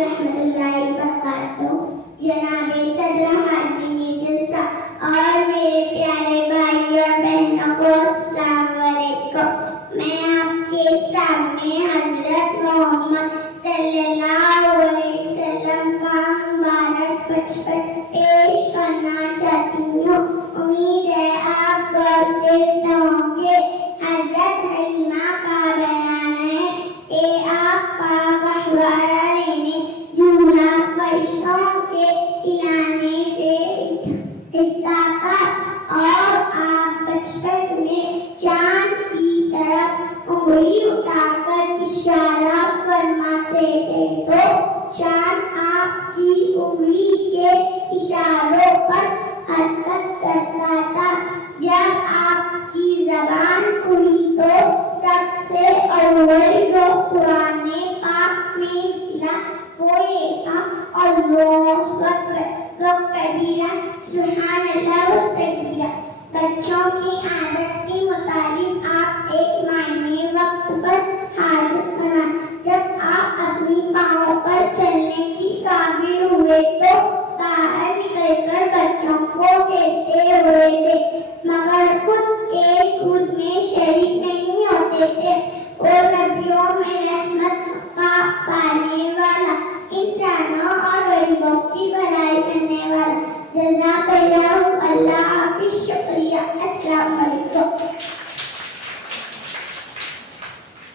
रहमतुल्लाहि वबरकातुहू। जनाब सदर हाज़िर जलसा और मेरे प्यारे भाइयों और बहनों को अस्सलाम वालेकुम। मैं आपके सामने हजरत मोहम्मद सल्लल्लाहु अलैहि वसल्लम का मुबारक बचपन पेश करना चाहती हूँ। उम्मीद है आप गौर से सुनोगे। हजरत हलीमा का बयान है कि आपका गहवारा लेने जूना फरिश्तों के खिलाने से इत्ताका और आप बचपन में चांद की तरफ उंगली उठाकर इशारा फरमाते थे तो चांद आपकी उंगली के इशारों पर हरकत करता था। जब आपकी जबान खुली तो सबसे अव्वल जो कुराने पाक में निकला वो ये था अल्लाहु अकबर व कबीरा सुभान अल्लाह व सगीरा। बच्चों की आदत के मुताबिक आप एक मायने वक्त पर हाजिर बना। जब आप अपनी पाँव पर चलने की काबिल हुए तो बाहर निकलकर बच्चों को कहते